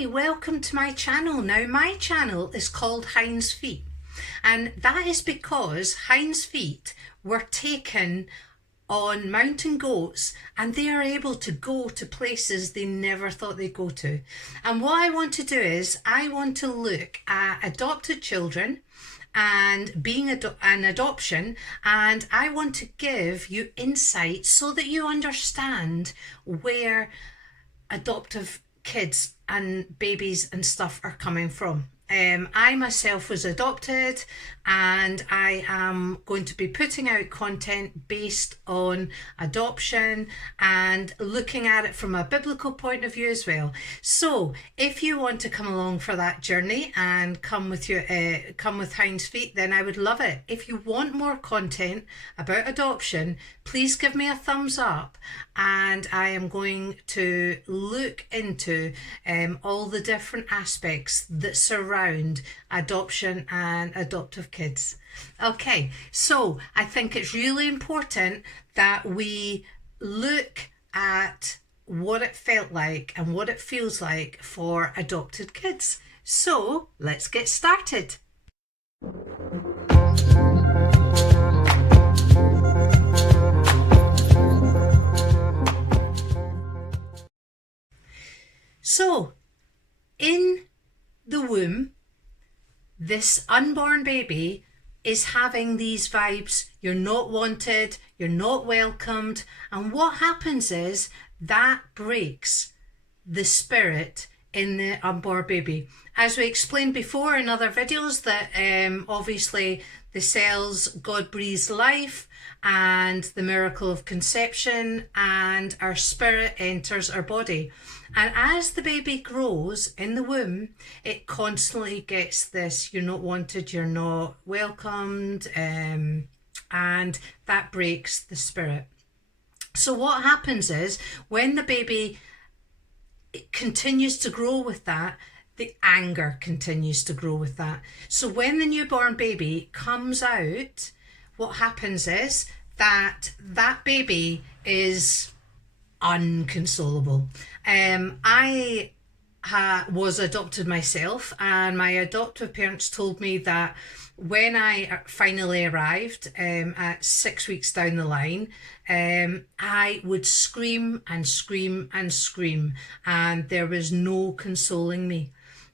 Hi, welcome to my channel. Now my channel is called Hind's Feet, and that is because Hind's feet were taken on mountain goats and they are able to go to places they never thought they'd go to. And what I want to do is I want to look at adopted children and being an adoption, and I want to give you insight so that you understand where adoptive kids and babies and stuff are coming from. I myself was adopted, and I am going to be putting out content based on adoption and looking at it from a biblical point of view as well. So if you want to come along for that journey and come with Hind's Feet, then I would love it. If you want more content about adoption, please give me a thumbs up, and I am going to look into all the different aspects that surround adoption and adoptive kids. Okay, so I think it's really important that we look at what it felt like and what it feels like for adopted kids. So let's get started. So, in the womb, this unborn baby is having these vibes. You're not wanted, you're not welcomed. And what happens is that breaks the spirit in the unborn baby. As we explained before in other videos, that obviously the cells, God breathes life, and the miracle of conception, and our spirit enters our body. And as the baby grows in the womb, it constantly gets this, you're not wanted, you're not welcomed, and that breaks the spirit. So what happens is when the baby continues to grow with that, the anger continues to grow with that. So when the newborn baby comes out, what happens is that baby is unconsolable. I was adopted myself, and my adoptive parents told me that when I finally arrived at 6 weeks down the line, I would scream and scream and scream, and there was no consoling me,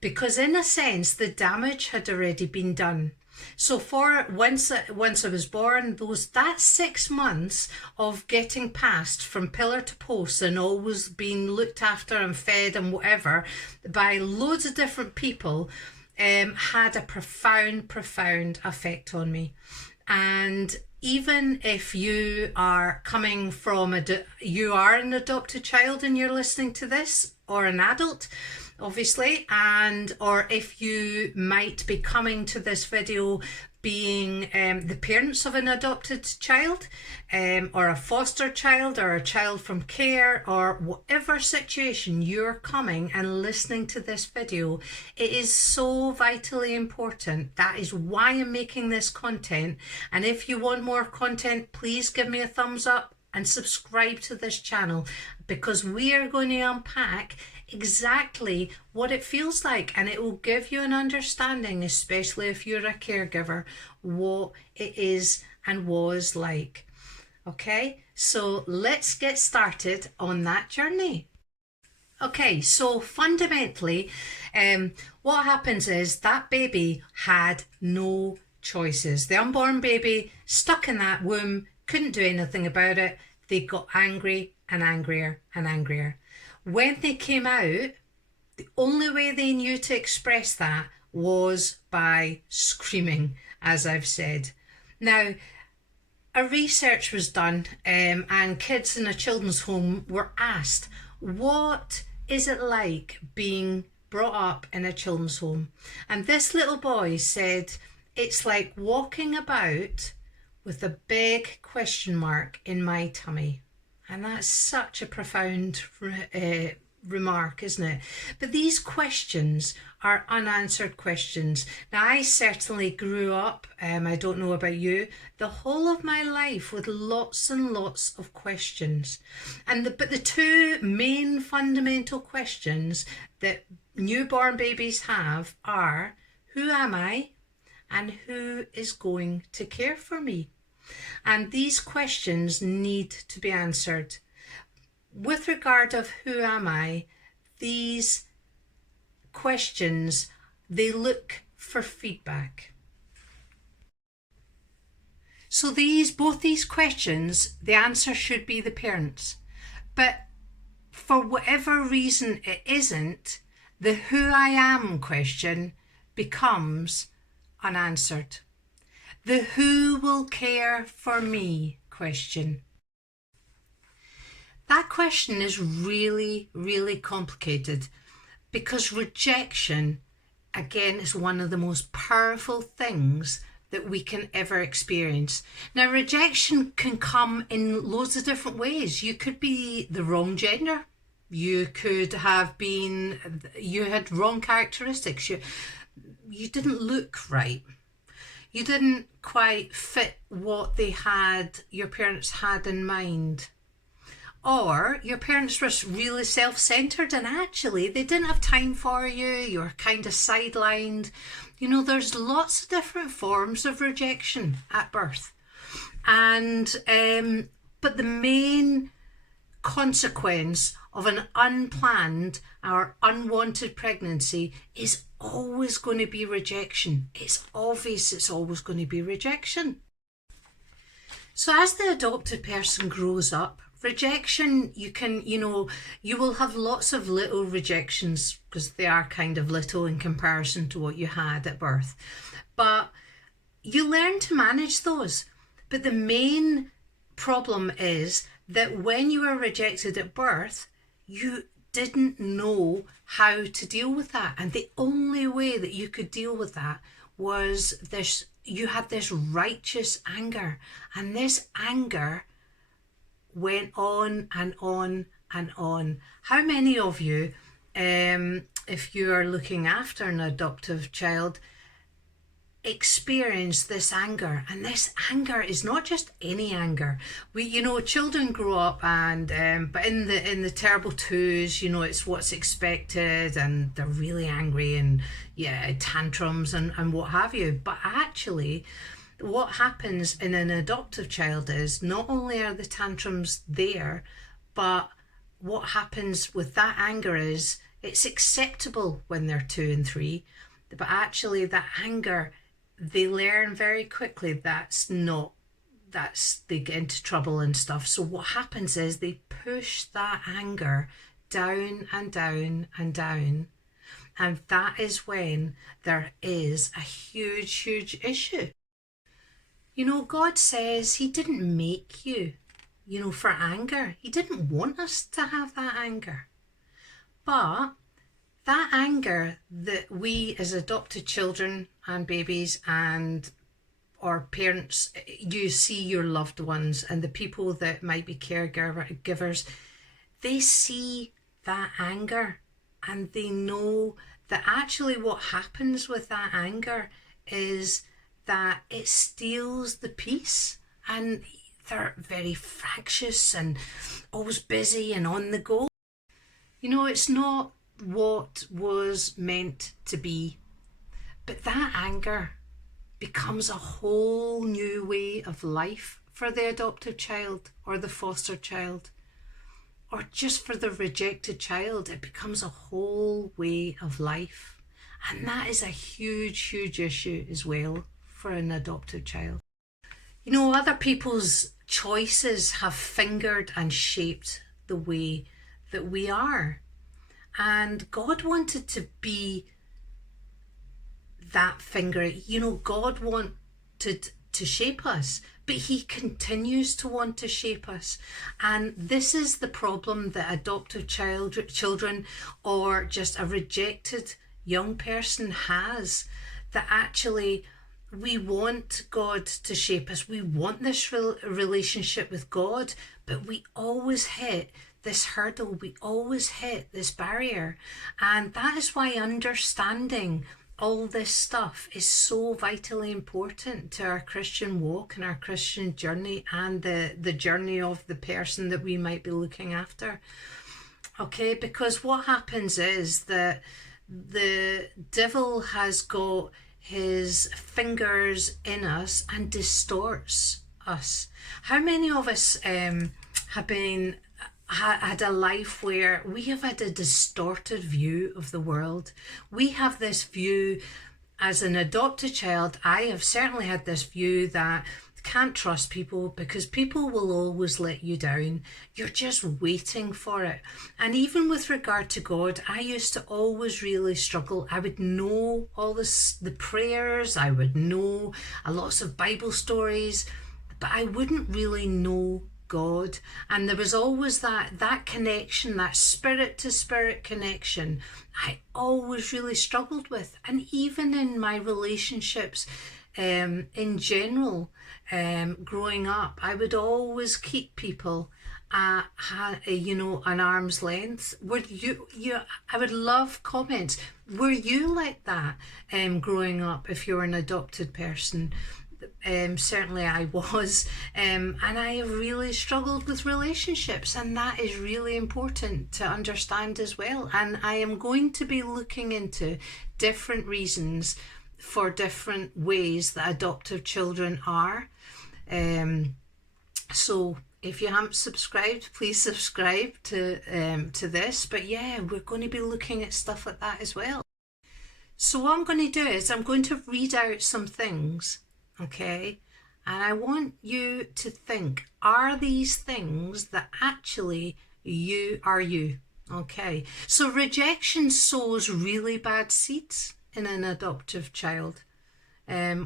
because in a sense the damage had already been done. So for once I was born, that 6 months of getting past from pillar to post and always being looked after and fed and whatever by loads of different people had a profound effect on me. And even if you are coming from you are an adopted child and you're listening to this, or an adult, obviously, or if you might be coming to this video being the parents of an adopted child, or a foster child, or a child from care, or whatever situation you're coming and listening to this video, it is so vitally important. That is why I'm making this content. And if you want more content, please give me a thumbs up and subscribe to this channel, because we are going to unpack exactly what it feels like, and it will give you an understanding, especially if you're a caregiver, what it is and was like. Okay, so let's get started on that journey. Okay, so fundamentally, what happens is that baby had no choices. The unborn baby stuck in that womb, couldn't do anything about it. They got angry and angrier and angrier. When they came out, the only way they knew to express that was by screaming, as I've said. Now, a research was done, and kids in a children's home were asked, what is it like being brought up in a children's home? And this little boy said, it's like walking about with a big question mark in my tummy. And that's such a profound remark, isn't it? But these questions are unanswered questions. Now, I certainly grew up, I don't know about you, the whole of my life with lots and lots of questions. But the two main fundamental questions that newborn babies have are, who am I? And who is going to care for me? And these questions need to be answered. With regard of who am I, these questions, they look for feedback. So both these questions, the answer should be the parents. But for whatever reason it isn't, the who I am question becomes unanswered. The who will care for me question. That question is really, really complicated because rejection, again, is one of the most powerful things that we can ever experience. Now, rejection can come in loads of different ways. You could be the wrong gender. You could have been, you had wrong characteristics. You didn't look right. You didn't quite fit what your parents had in mind. Or your parents were really self-centered and actually they didn't have time for you. You're kind of sidelined. You know, there's lots of different forms of rejection at birth. And, but the main consequence of an unplanned or unwanted pregnancy is always going to be rejection. It's obvious it's always going to be rejection. So as the adopted person grows up, rejection, you will have lots of little rejections because they are kind of little in comparison to what you had at birth. But you learn to manage those. But the main problem is that when you were rejected at birth, you didn't know how to deal with that. And the only way that you could deal with that was you had this righteous anger. And this anger went on and on and on. How many of you, if you are looking after an adoptive child, experience this anger? And this anger is not just any anger. Children grow up and but in the terrible twos, it's what's expected and they're really angry and tantrums and what have you. But actually what happens in an adoptive child is not only are the tantrums there, but what happens with that anger is it's acceptable when they're 2 and 3, but actually that anger, they learn very quickly they get into trouble and stuff. So what happens is they push that anger down and down and down, and that is when there is a huge, huge issue. God says he didn't make you, for anger. He didn't want us to have that anger. But that anger that we as adopted children and babies and or parents, you see your loved ones and the people that might be caregivers, they see that anger and they know that actually what happens with that anger is that it steals the peace, and they're very fractious and always busy and on the go. It's not what was meant to be. But that anger becomes a whole new way of life for the adoptive child or the foster child, or just for the rejected child. It becomes a whole way of life. And that is a huge, huge issue as well for an adoptive child. Other people's choices have fingered and shaped the way that we are. And God wanted to be that finger. God wanted to shape us, but he continues to want to shape us. And this is the problem that adoptive children or just a rejected young person has, that actually we want God to shape us. We want this relationship with God, but we always hit this hurdle, we always hit this barrier. And that is why understanding all this stuff is so vitally important to our Christian walk and our Christian journey, and the journey of the person that we might be looking after. Okay, because what happens is that the devil has got his fingers in us and distorts us. How many of us have been had a life where we have had a distorted view of the world? We have this view as an adopted child. I have certainly had this view that can't trust people because people will always let you down. You're just waiting for it. And even with regard to God, I used to always really struggle. I would know all the prayers, I would know lots of Bible stories, but I wouldn't really know God. And there was always that connection, that spirit to spirit connection, I always really struggled with. And even in my relationships in general, growing up, I would always keep people at an arm's length. Were you I would love comments. Were you like that growing up if you're an adopted person? Certainly I was, and I have really struggled with relationships, and that is really important to understand as well. And I am going to be looking into different reasons for different ways that adoptive children are. So if you haven't subscribed, please subscribe to this. But yeah, we're going to be looking at stuff like that as well. So what I'm going to do is I'm going to read out some things, okay? And I want you to think, are these things that actually you are you? Okay, so rejection sows really bad seeds in an adoptive child,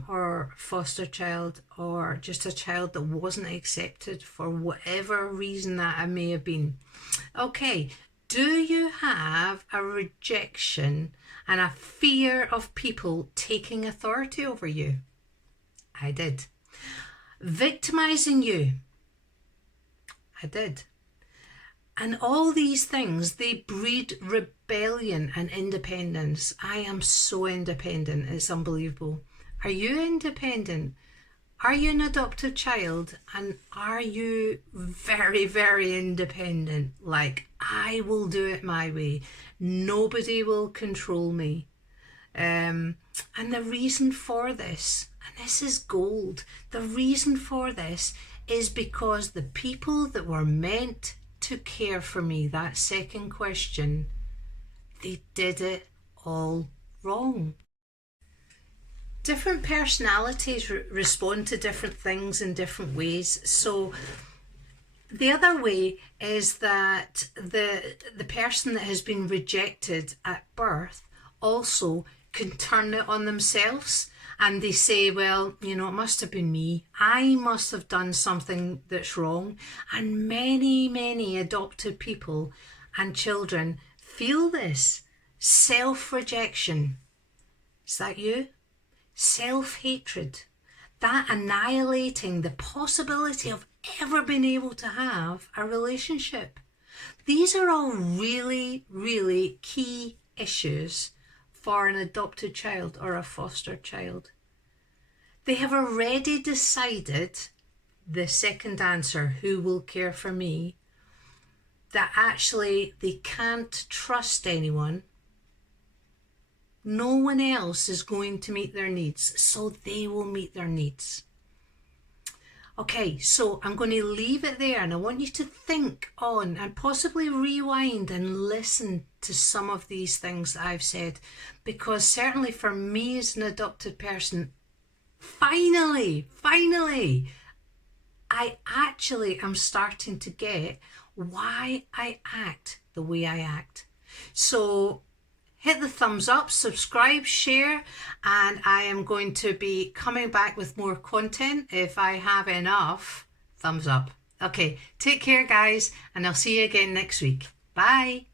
or foster child, or just a child that wasn't accepted for whatever reason that it may have been. Okay, do you have a rejection and a fear of people taking authority over you? I did. Victimizing you? I did. And all these things, they breed rebellion and independence. I am so independent, it's unbelievable. Are you independent? Are you an adoptive child? And are you very, very independent? Like, I will do it my way. Nobody will control me. And the reason for this, and this is gold, the reason for this is because the people that were meant to care for me, that second question, they did it all wrong. Different personalities respond to different things in different ways. So the other way is that the person that has been rejected at birth also can turn it on themselves, and they say, well, it must have been me. I must have done something that's wrong. And many, many adopted people and children feel this self-rejection. Is that you? Self-hatred, that annihilating the possibility of ever being able to have a relationship. These are all really, really key issues for an adopted child or a foster child. They have already decided, the second answer, who will care for me, that actually they can't trust anyone. No one else is going to meet their needs, so they will meet their needs. Okay, so I'm going to leave it there, and I want you to think on and possibly rewind and listen to some of these things that I've said, because certainly for me as an adopted person, finally, I actually am starting to get why I act the way I act. So hit the thumbs up, subscribe, share, and I am going to be coming back with more content if I have enough thumbs up. Okay, take care guys, and I'll see you again next week. Bye.